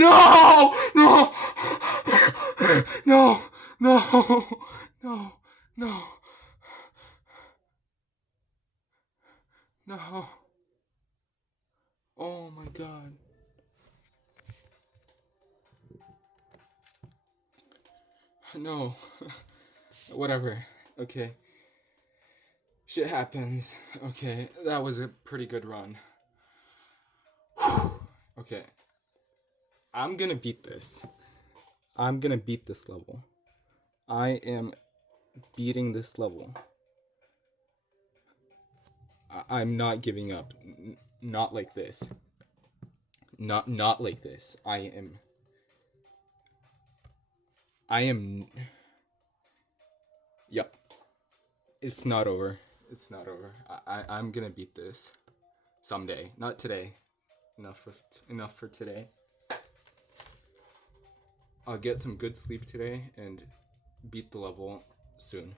No! No! No! No! No! No! No! Oh my god. No. Whatever. Okay. Shit happens. Okay. That was a pretty good run. Okay. I'm gonna beat this. I'm gonna beat this level. I am beating this level. I'm not giving up. Not like this. Not like this. I am. Yep. It's not over. It's not over. I'm gonna beat this someday. Not today. Enough for today. I'll get some good sleep today and beat the level soon.